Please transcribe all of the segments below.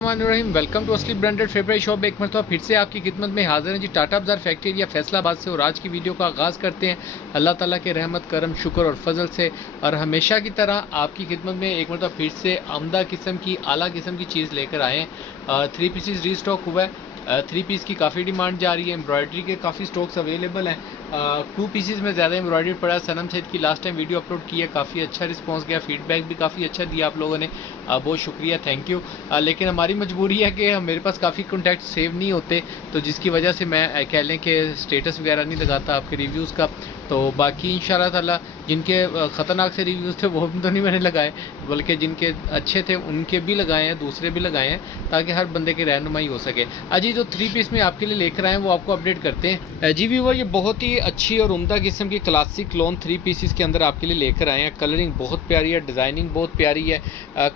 Rahim welcome to असली branded favourite shop. एक मरतबा फिर से आपकी खिदमत में हाजिर हैं जी। टाटा बाजार फैक्ट्री एरिया फैसलाबाद से। और आज की वीडियो का आगाज़ करते हैं अल्लाह ताला के रहमत करम शुक्र और फजल से। और हमेशा की तरह आपकी खिदमत में एक मरतबा फिर से आमदा किस्म की आला किस्म की चीज़ लेकर आए हैं। 3 पीसेस रीस्टॉक हुआ है। 3 पीस की काफ़ी डिमांड जा रही है। एम्ब्रॉयडरी के काफ़ी स्टॉक्स अवेलेबल हैं। 2 पीसेस में ज़्यादा एम्ब्रॉयडरी पड़ा है। सनम सैद की लास्ट टाइम वीडियो अपलोड की है, काफ़ी अच्छा रिस्पांस गया, फीडबैक भी काफ़ी अच्छा दिया आप लोगों ने, बहुत शुक्रिया, थैंक यू। लेकिन हमारी मजबूरी है कि मेरे पास काफ़ी कॉन्टैक्ट सेव नहीं होते, तो जिसकी वजह से मैं कह लें कि स्टेटस वगैरह नहीं लगाता आपके रिव्यूज़ का। तो बाकी इंशाल्लाह ताला जिनके ख़तरनाक से रिव्यूज़ थे वो तो नहीं मैंने लगाए, बल्कि जिनके अच्छे थे उनके भी लगाए हैं, दूसरे भी लगाए हैं, ताकि हर बंदे की रहनुमाई हो सके। अजी जो 3 पीस में आपके लिए लेकर आए हैं वो आपको अपडेट करते हैं। जी व्यूवर, ये बहुत ही अच्छी और उम्दा किस्म की क्लासिक लोन 3 पीसेस के अंदर आपके लिए लेकर आए हैं। कलरिंग बहुत प्यारी है, डिज़ाइनिंग बहुत प्यारी है।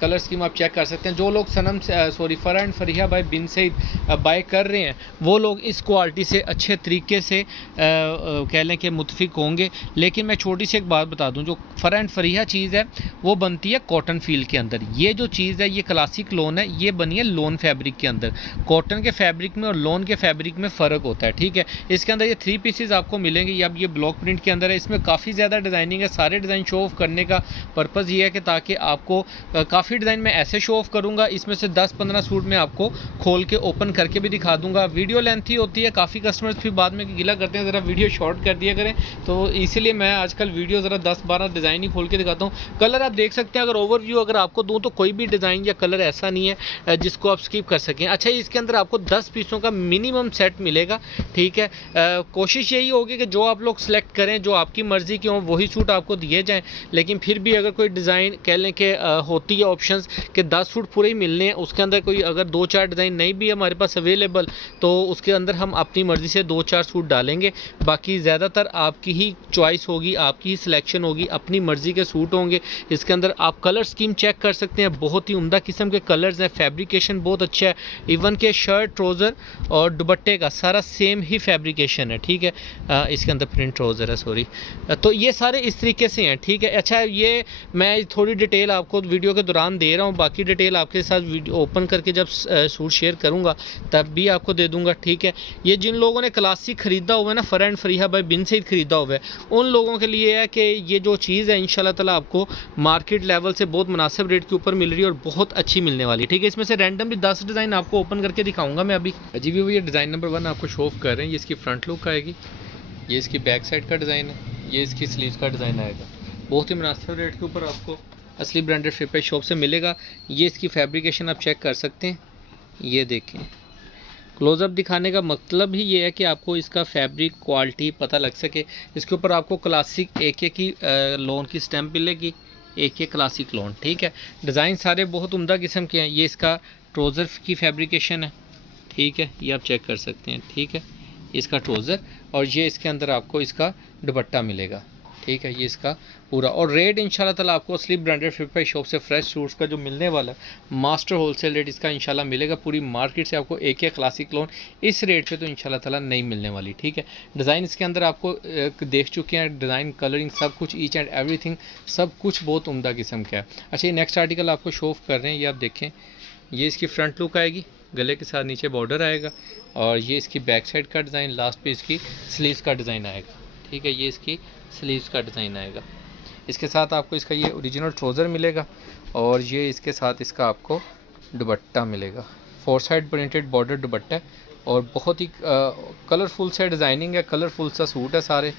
कलर स्कीम आप चेक कर सकते हैं। जो लोग Sanam Farha and Fariha by bin Saeed buy कर रहे हैं वो लोग इस क्वालिटी से अच्छे तरीके से कह लें कि मुतफिक होंगे। लेकिन मैं छोटी सी एक बात बता दूं, जो फरहा एंड फरीहा चीज़ है वो बनती है कॉटन फील के अंदर। ये जो चीज़ है ये क्लासिक लोन है, ये बनी है लोन फैब्रिक के अंदर। कॉटन के फैब्रिक में और लोन के फैब्रिक में फ़र्क होता है, ठीक है। इसके अंदर ये 3 पीसेस आपको मिलेंगे। अब ये ब्लॉक प्रिंट के अंदर है, इसमें काफ़ी ज़्यादा डिज़ाइनिंग है। सारे डिज़ाइन शो ऑफ करने का पर्पज़ ये है कि ताकि आपको काफ़ी डिज़ाइन मैं ऐसे शो ऑफ करूँगा, इसमें से 10-15 सूट मैं आपको खोल के ओपन करके भी दिखा दूँगा। वीडियो लेंथी होती है, काफ़ी कस्टमर्स फिर बाद में गिला करते हैं ज़रा वीडियो शॉर्ट कर दिया करें, तो इसीलिए मैं आजकल वीडियो ज़रा 10-12 डिज़ाइन ही खोल के दिखाता हूँ। कलर आप देख सकते हैं, अगर ओवरव्यू अगर आपको दूँ तो कोई भी डिज़ाइन या कलर ऐसा नहीं है जिसको आप स्किप कर सकें। अच्छा, इसके अंदर आपको 10 पीसों का मिनिमम सेट मिलेगा, ठीक है। कोशिश यही होगी कि जो आप लोग सेलेक्ट करें, जो आपकी मर्ज़ी के हों वही सूट आपको दिए जाएँ। लेकिन फिर भी अगर कोई डिज़ाइन कह लें कि होती है ऑप्शंस कि 10 सूट पूरे ही मिलने हैं, उसके अंदर कोई अगर 2-4 डिज़ाइन नहीं भी हमारे पास अवेलेबल, तो उसके अंदर हम अपनी मर्ज़ी से 2-4 सूट डालेंगे। बाकी ज़्यादातर आपकी ही चॉइस होगी, आपकी ही सिलेक्शन होगी, अपनी मर्ज़ी के सूट होंगे। इसके अंदर आप कलर स्कीम चेक कर सकते हैं, बहुत ही उम्दा किस्म के कलर्स हैं, फैब्रिकेशन बहुत अच्छा है। इवन के शर्ट, ट्राउज़र और दुपट्टे का सारा सेम ही फैब्रिकेशन है, ठीक है। इसके अंदर प्रिंट ट्राउज़र है, सॉरी। तो ये सारे इस तरीके से हैं, ठीक है। अच्छा, ये मैं थोड़ी डिटेल आपको वीडियो के दौरान दे रहा हूँ, बाकी डिटेल आपके साथ वीडियो ओपन करके जब सूट शेयर करूँगा तब भी आपको दे दूँगा, ठीक है। ये जिन लोगों ने क्लासिक ख़रीदा हुआ है ना, फरहा एंड फरीहा बाय बिन सईद ख़रीदा हुआ है, उन लोगों के लिए है कि ये जो चीज़ है इंशाल्लाह ताला आपको मार्केट लेवल से बहुत मुनासिब रेट के ऊपर मिल रही है और बहुत अच्छी मिलने वाली है, ठीक है। इसमें से रैंडमली 10 डिज़ाइन आपको ओपन करके दिखाऊँगा मैं अभी। जी भी ये डिज़ाइन नंबर 1 आपको शो ऑफ कर रहे हैं। ये इसकी फ्रंट लुक आएगी, ये इसकी बैक साइड का डिज़ाइन है, ये इसकी स्लीव का डिज़ाइन आएगा। बहुत ही मुनासिब रेट के ऊपर आपको असली ब्रांडेड फेवरेट शॉप से मिलेगा। ये इसकी फैब्रिकेशन आप चेक कर सकते हैं, ये देखें। क्लोज़अप दिखाने का मतलब ही ये है कि आपको इसका फैब्रिक क्वालिटी पता लग सके। इसके ऊपर आपको क्लासिक AK की लोन की स्टैम्प मिलेगी, AK क्लासिक लोन, ठीक है। डिज़ाइन सारे बहुत उम्दा किस्म के हैं। ये इसका ट्राउज़र की फैब्रिकेशन है, ठीक है, ये आप चेक कर सकते हैं, ठीक है। इसका ट्राउज़र और ये इसके अंदर आपको इसका दुपट्टा मिलेगा, ठीक है। ये इसका पूरा और रेट इंशाल्लाह ताला आपको असली ब्रांडेड फेवरेट शॉप से फ्रेश सूट्स का जो मिलने वाला है मास्टर होलसेल रेट इसका इंशाल्लाह मिलेगा। पूरी मार्केट से आपको AK क्लासिक लोन इस रेट पे तो इंशाल्लाह ताला नहीं मिलने वाली, ठीक है। डिज़ाइन इसके अंदर आपको देख चुके हैं, डिज़ाइन, कलरिंग, सब कुछ, ईच एंड एवरीथिंग, सब कुछ बहुत उम्दा किस्म का है। अच्छा, ये नेक्स्ट आर्टिकल आपको शो ऑफ कर रहे हैं, ये आप देखें। ये इसकी फ्रंट लुक आएगी, गले के साथ नीचे बॉर्डर आएगा, और ये इसकी बैक साइड का डिज़ाइन, लास्ट पे इसकी स्लीव्स का डिज़ाइन आएगा, ठीक है। ये इसकी स्लीव्स का डिज़ाइन आएगा। इसके साथ आपको इसका ये ओरिजिनल ट्राउज़र मिलेगा और ये इसके साथ इसका आपको दुपट्टा मिलेगा। 4 साइड प्रिंटेड बॉर्डर दुपट्टा है और बहुत ही कलरफुल से डिज़ाइनिंग है, कलरफुल सा सूट है, सारे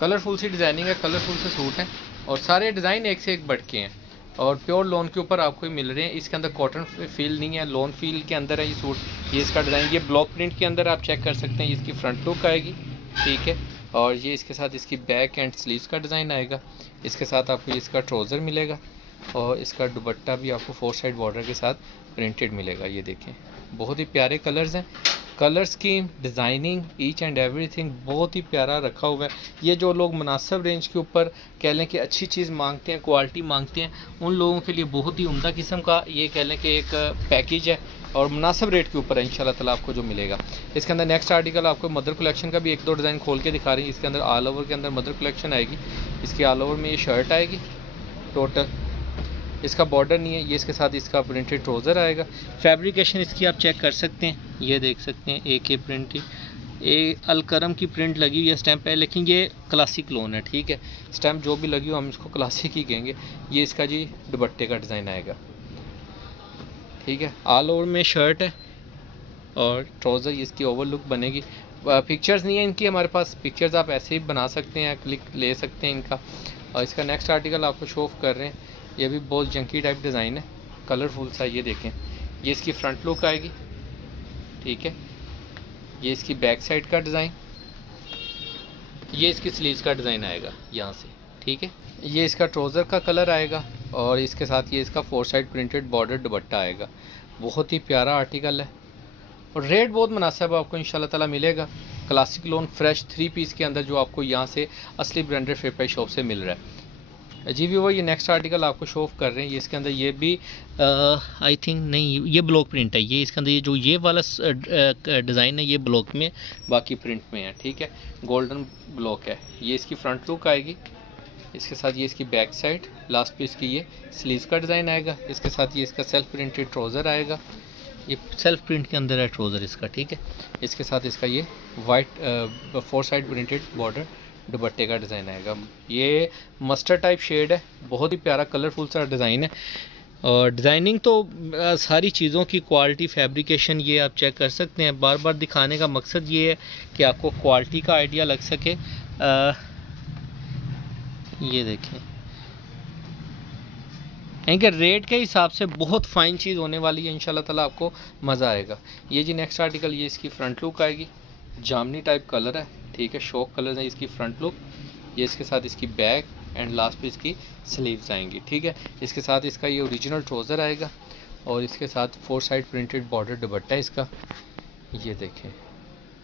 कलरफुल सी डिज़ाइनिंग है, कलरफुल से सूट हैं और सारे डिज़ाइन एक से एक बढ़ के हैं और प्योर लोन के ऊपर आपको मिल रहे हैं। इसके अंदर कॉटन फील नहीं है, लोन फील के अंदर है ये सूट। ये इसका डिज़ाइन, ये ब्लॉक प्रिंट के अंदर आप चेक कर सकते हैं। इसकी फ्रंट लुक आएगी, ठीक है, और ये इसके साथ इसकी बैक एंड स्लीव्स का डिज़ाइन आएगा। इसके साथ आपको इसका ट्राउज़र मिलेगा और इसका दुपट्टा भी आपको 4 साइड बॉर्डर के साथ प्रिंटेड मिलेगा। ये देखें, बहुत ही प्यारे कलर्स हैं, colour scheme, designing, each and everything बहुत ही प्यारा रखा हुआ है। ये जो लोग मुनासिब रेंज के ऊपर कह लें कि अच्छी चीज़ मांगते हैं, क्वालिटी मांगते हैं, उन लोगों के लिए बहुत ही उम्दा किस्म का ये कह लें कि एक पैकेज है और मुनासिब रेट के ऊपर है इंशाल्लाह ताला आपको जो मिलेगा। इसके अंदर नेक्स्ट आर्टिकल आपको मदर कलेक्शन का भी 1-2 डिज़ाइन खोल के दिखा रही है। इसके अंदर ऑल ओवर के अंदर मदर कलेक्शन आएगी। इसकी ऑल ओवर में ये शर्ट आएगी टोटल, इसका बॉर्डर नहीं है। ये इसके साथ इसका प्रिंटेड ट्राउज़र आएगा। फैब्रिकेशन इसकी आप चेक कर सकते हैं, ये देख सकते हैं AK प्रिंट, अलकरम की प्रिंट लगी हुई है, स्टैंप है, लेकिन ये क्लासिक लोन है, ठीक है। स्टैंप जो भी लगी हो हम इसको क्लासिक ही कहेंगे। ये इसका जी दुपट्टे का डिज़ाइन आएगा, ठीक है। ऑल ओवर में शर्ट है और ट्राउज़र इसकी ओवरलुक बनेगी। पिक्चर्स नहीं है इनकी हमारे पास, पिक्चर्स आप ऐसे ही बना सकते हैं, क्लिक ले सकते हैं इनका। और इसका नेक्स्ट आर्टिकल आपको शो ऑफ कर रहे हैं। ये भी बहुत जंकी टाइप डिज़ाइन है, कलरफुल सा। ये देखें, ये इसकी फ्रंट लुक आएगी, ठीक है। ये इसकी बैक साइड का डिज़ाइन, ये इसकी स्लीव्स का डिज़ाइन आएगा यहाँ से, ठीक है। ये इसका ट्राउज़र का कलर आएगा और इसके साथ ये इसका 4 साइड प्रिंटेड बॉर्डर दुपट्टा आएगा। बहुत ही प्यारा आर्टिकल है और रेट बहुत मुनासिब आपको इंशाल्लाह ताला मिलेगा। क्लासिक लोन फ्रेश 3 पीस के अंदर जो आपको यहाँ से असली ब्रांडेड फेपाई शॉप से मिल रहा है। जी व्यूअर, ये नेक्स्ट आर्टिकल आपको शो ऑफ कर रहे हैं। ये इसके अंदर ये भी आई थिंक नहीं, ये ब्लॉक प्रिंट है। ये इसके अंदर ये जो ये वाला डिज़ाइन है ये ब्लॉक में, बाकी प्रिंट में है, ठीक है। गोल्डन ब्लॉक है। ये इसकी फ्रंट लुक आएगी, इसके साथ ये इसकी बैक साइड, लास्ट पे इसकी ये स्लीव्स का डिज़ाइन आएगा। इसके साथ ये इसका सेल्फ प्रिंटेड ट्राउज़र आएगा, ये सेल्फ प्रिंट के अंदर है ट्राउज़र इसका, ठीक है। इसके साथ इसका ये वाइट 4 साइड प्रिंटेड बॉर्डर दुपट्टे का डिज़ाइन आएगा। ये मस्टर्ड टाइप शेड है, बहुत ही प्यारा कलरफुल सा डिज़ाइन है। और डिज़ाइनिंग तो सारी चीज़ों की क्वालिटी, फैब्रिकेशन ये आप चेक कर सकते हैं। बार बार दिखाने का मकसद ये है कि आपको क्वालिटी का आइडिया लग सके। ये देखें, इनके रेट के हिसाब से बहुत फ़ाइन चीज़ होने वाली है, इंशाल्लाह ताला आपको मज़ा आएगा। ये जी नेक्स्ट आर्टिकल, ये इसकी फ्रंट लुक आएगी, जामनी टाइप कलर है, ठीक है। शॉक कलर है इसकी फ्रंट लुक। ये इसके साथ इसकी बैक एंड लास्ट पे इसकी स्लीव्स आएंगी, ठीक है। इसके साथ इसका ये ओरिजिनल ट्राउज़र आएगा और इसके साथ 4 साइड प्रिंटेड बॉर्डर दुपट्टा है इसका। ये देखें,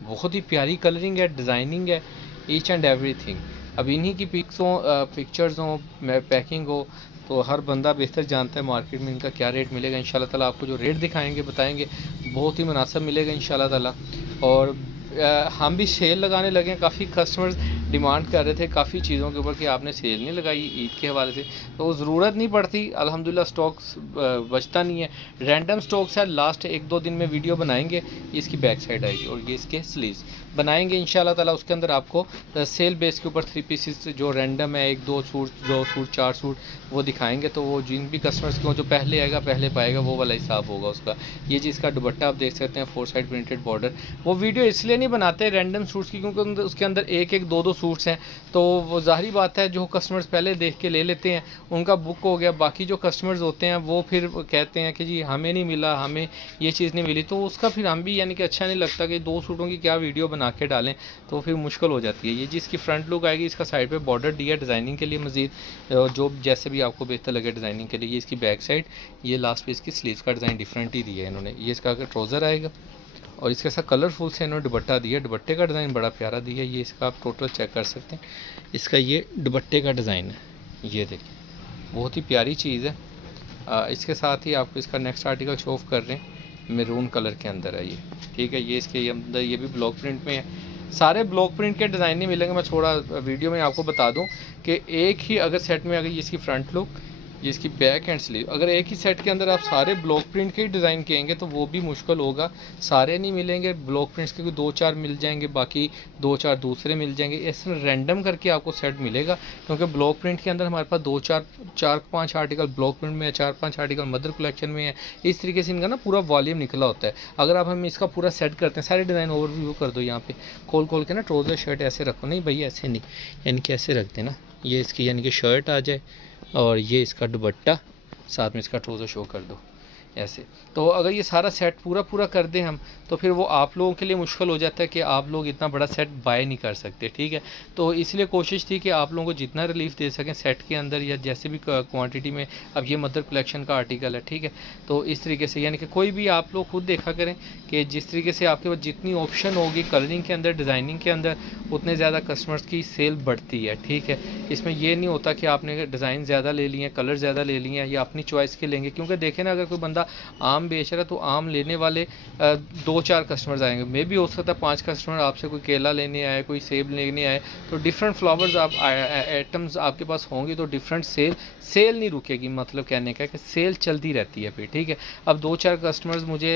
बहुत ही प्यारी कलरिंग है, डिज़ाइनिंग है, ईच एंड एवरीथिंग। अब इन्हीं की पिक्चर्स हों, पैकिंग हो, तो हर बंदा बेहतर जानता है मार्केट में इनका क्या रेट मिलेगा। इंशाल्लाह ताला आपको जो रेट दिखाएंगे, बताएंगे, बहुत ही मुनासिब मिलेगा इंशाल्लाह ताला। और हम भी सेल लगाने लगे हैं। काफ़ी कस्टमर्स डिमांड कर रहे थे काफ़ी चीज़ों के ऊपर कि आपने सेल नहीं लगाई ईद के हवाले से, तो ज़रूरत नहीं पड़ती। अल्हम्दुलिल्लाह स्टॉक बचता नहीं है, रैंडम स्टॉक्स है। लास्ट 1-2 दिन में वीडियो बनाएंगे। इसकी बैक साइड आएगी और ये इसके स्लीव्स बनाएंगे इंशाल्लाह ताला। उसके अंदर आपको सेल बेस के ऊपर 3 पीसेस जो रैंडम है, 1-2 सूट, 2 सूट, 4 सूट, वो दिखाएंगे। तो वो जिन भी कस्टमर्स को जो पहले आएगा पहले पाएगा, वो वाला हिसाब होगा उसका। ये जी इसका दुपट्टा आप देख सकते हैं, 4 साइड प्रिंटेड बॉर्डर। वो वीडियो इसलिए नहीं बनाते रैंडम सूट्स की, क्योंकि उसके अंदर 1-1, 2-2 सूट्स हैं, तो वो ज़ाहिर बात है जो कस्टमर्स पहले देख के ले लेते हैं उनका बुक हो गया। बाकी जो कस्टमर्स होते हैं वो फिर कहते हैं कि जी हमें नहीं मिला, हमें ये चीज़ नहीं मिली, तो उसका फिर हम भी यानी कि अच्छा नहीं लगता कि 2 सूटों की क्या वीडियो बना के डालें, तो फिर मुश्किल हो जाती है। ये जिसकी फ्रंट लुक आएगी, इसका साइड पे बॉर्डर दिया डिज़ाइनिंग के लिए मज़ीद, जो जैसे भी आपको बेहतर लगे डिज़ाइनिंग के लिए। ये इसकी बैक साइड, ये लास्ट पे इसकी स्लीव्स का डिज़ाइन डिफरेंट ही दिया है इन्होंने। ये इसका ट्राउज़र आएगा और इसके साथ कलरफुल से इन्होंने दुपट्टा दिया। दुपट्टे का डिज़ाइन बड़ा प्यारा दिया है। ये इसका आप टोटल चेक कर सकते हैं, इसका ये दुपट्टे का डिज़ाइन है, ये देखिए, बहुत ही प्यारी चीज़ है। इसके साथ ही आपको इसका नेक्स्ट आर्टिकल शो ऑफ कर रहे हैं, मैरून कलर के अंदर है ये, ठीक है। ये इसके अंदर ये भी ब्लॉक प्रिंट में है। सारे ब्लॉक प्रिंट के डिज़ाइन नहीं मिलेंगे। मैं थोड़ा वीडियो में आपको बता दूं कि एक ही अगर सेट में, अगर ये इसकी फ्रंट लुक, ये इसकी बैक एंड स्लीव, अगर एक ही सेट के अंदर आप सारे ब्लॉक प्रिंट के ही डिज़ाइन कहेंगे तो वो भी मुश्किल होगा, सारे नहीं मिलेंगे। ब्लॉक प्रिंट्स के 2-4 मिल जाएंगे, बाकी 2-4 दूसरे मिल जाएंगे। ऐसे रैंडम करके आपको सेट मिलेगा, क्योंकि ब्लॉक प्रिंट के अंदर हमारे पास 4-5 आर्टिकल ब्लॉक प्रिंट में है, 4-5 आर्टिकल मदर कलेक्शन में है। इस तरीके से इनका ना पूरा वॉल्यूम निकला होता है। अगर आप हम इसका पूरा सेट करते हैं, सारे डिज़ाइन ओवरव्यू कर दो यहाँ पे, खोल के ना ट्राउज़र शर्ट ऐसे रखो, नहीं भैया ऐसे नहीं, यानी कि ऐसे रख देना। ये इसकी यानी कि शर्ट आ जाए और ये इसका दुपट्टा, साथ में इसका ट्राउज़र शो कर दो ऐसे। तो अगर ये सारा सेट पूरा कर दें हम, तो फिर वो आप लोगों के लिए मुश्किल हो जाता है कि आप लोग इतना बड़ा सेट बाय नहीं कर सकते, ठीक है। तो इसलिए कोशिश थी कि आप लोगों को जितना रिलीफ दे सकें सेट के अंदर या जैसे भी क्वांटिटी में। अब ये मदर कलेक्शन का आर्टिकल है, ठीक है। तो इस तरीके से यानी कि कोई भी आप लोग खुद देखा करें कि जिस तरीके से आपके पास जितनी ऑप्शन होगी कलरिंग के अंदर, डिज़ाइनिंग के अंदर, उतने ज़्यादा कस्टमर्स की सेल बढ़ती है, ठीक है। इसमें ये नहीं होता कि आपने डिज़ाइन ज़्यादा ले लिए, कलर ज़्यादा ले लिए या अपनी चॉइस के लेंगे, क्योंकि देखें ना, अगर कोई बंदा बंदा आम बेच रहा है तो आम लेने वाले 2-4 कस्टमर्स आएंगे, मे भी हो सकता है 5 कस्टमर आपसे कोई केला लेने आए, कोई सेब लेने आए, तो डिफरेंट फ्लावर्स आप आइटम्स आपके पास होंगे तो डिफरेंट सेल नहीं रुकेगी। मतलब कहने का कि सेल चलती रहती है फिर, ठीक है। अब 2-4 कस्टमर्स मुझे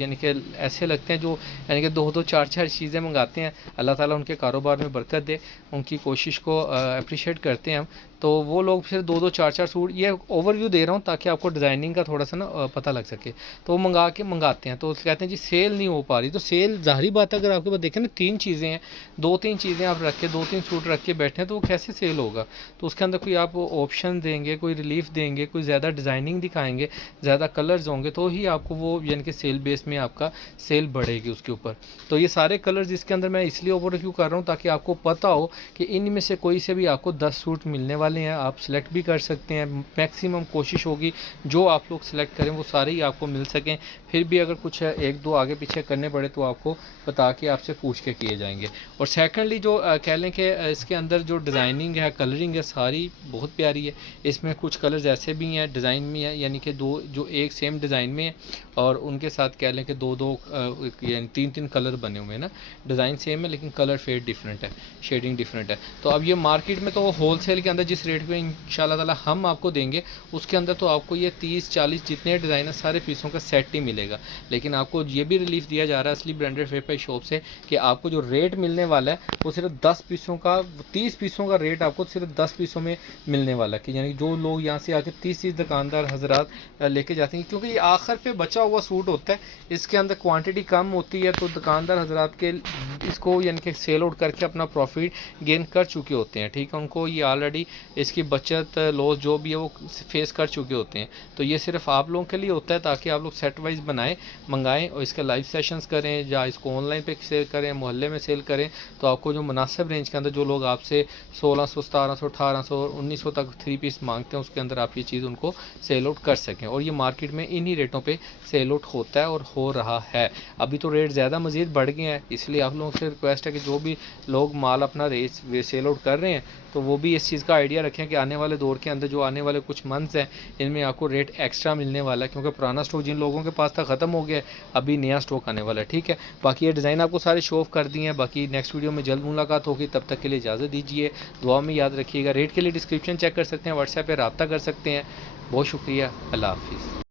यानी कि ऐसे लगते हैं जो यानी कि 2-2 4-4 चीज़ें मंगाते हैं। अल्लाह ताला उनके कारोबार में बरकत दे, उनकी कोशिश को अप्रिशिएट करते हैं हम। तो वो लोग फिर 2-2 4-4 सूट, ये ओवरव्यू दे रहा हूँ ताकि आपको डिज़ाइनिंग का थोड़ा सा ना पता लग सके। तो वो मंगाते हैं तो कहते हैं जी सेल नहीं हो पा रही। तो सेल ज़ाहिरी बात है, अगर आपके पास देखें ना 3 चीज़ें हैं, 2-3 चीज़ें आप रख के 2-3 सूट रख के बैठे हैं तो वो कैसे सेल होगा। तो उसके अंदर कोई आप ऑप्शन देंगे, कोई रिलीफ देंगे, कोई ज़्यादा डिज़ाइनिंग दिखाएंगे, ज़्यादा कलर्स होंगे तो ही आपको वो यानी कि सेल बेस में आपका सेल बढ़ेगी उसके ऊपर। तो ये सारे कलर्स इसके अंदर मैं इसलिए ओवरव्यू कर रहा हूँ ताकि आपको पता हो कि इनमें से कोई से भी आपको 10 सूट मिलने वाले हैं, आप सेलेक्ट भी कर सकते हैं। मैक्सिमम कोशिश होगी जो आप लोग सेलेक्ट करें वो सारे ही आपको मिल सकें। फिर भी अगर कुछ 1-2 आगे पीछे करने पड़े तो आपको बता के आपसे पूछ के किए जाएंगे। और सेकंडली जो कह लें कि इसके अंदर जो डिज़ाइनिंग है, कलरिंग है, सारी बहुत प्यारी है। इसमें कुछ कलर्स ऐसे भी हैं डिज़ाइन में है, यानी कि 2 जो एक सेम डिज़ाइन में है और उनके साथ कह लें कि 2-2 यानी 3-3 कलर बने हुए हैं ना। डिज़ाइन सेम है लेकिन कलर फेड डिफरेंट है, शेडिंग डिफरेंट है। तो अब ये मार्केट में तो होलसेल के अंदर जिस रेट पे इंशाल्लाह ताला हम आपको देंगे उसके अंदर तो आपको ये 30-40 जितने डिज़ाइन है सारे पीसों का सेट ही मिलेगा। लेकिन आपको ये भी रिलीफ दिया जा रहा है असली ब्रांडेड फेयर शॉप से कि आपको जो रेट मिलने वाला है वो सिर्फ 10 पीसों का, 30 पीसों का रेट आपको सिर्फ 10 पीसों में मिलने वाला है। कि यानी जो लोग यहाँ से आके 30 दुकानदार हजरात लेके जाते हैं, क्योंकि ये आखिर पे बचा हुआ सूट होता है, इसके अंदर क्वांटिटी कम होती है तो दुकानदार हजरात के इसको यानी कि सेल आउट करके अपना प्रॉफिट गेन कर चुके होते हैं, ठीक है। उनको ये ऑलरेडी इसकी बचत लॉस जो भी है वो फेस कर चुके होते हैं। तो ये सिर्फ आप लोगों के लिए होता है ताकि आप लोग सेट वाइज बनाएं, मंगाएं और इसके लाइव सेशंस करें या इसको ऑनलाइन पे सेल करें, मोहल्ले में सेल करें। तो आपको जो मुनासिब रेंज के अंदर जो लोग आपसे 1600, 1700, 1800, 1900 तक 3 पीस मांगते हैं उसके अंदर आप ये चीज़ उनको सेल आउट कर सकें। और ये मार्केट में इन्हीं रेटों पे सेल आउट होता है और हो रहा है। अभी तो रेट ज़्यादा मज़ीद बढ़ गए हैं, इसलिए आप लोगों से रिक्वेस्ट है कि जो भी लोग माल अपना रेट सेल आउट कर रहे हैं तो वो भी इस चीज़ का आइडिया रखें कि आने वाले दौर के अंदर जो आने वाले कुछ मंथ्स हैं इनमें आपको रेट एक्स्ट्रा मिलने वाला है, क्योंकि पुराना स्टॉक जिन लोगों के पास था ख़त्म हो गया है, अभी नया स्टॉक आने वाला है, ठीक है। बाकी ये डिज़ाइन आपको सारे शो ऑफ कर दिए हैं। बाकी नेक्स्ट वीडियो में जल्द मुलाकात होगी, तब तक के लिए इजाज़त दीजिए, दुआ में याद रखिएगा। रेट के लिए डिस्क्रिप्शन चेक कर सकते हैं, व्हाट्सएप पर रब्ता कर सकते हैं। बहुत शुक्रिया, अल्लाह हाफिज़।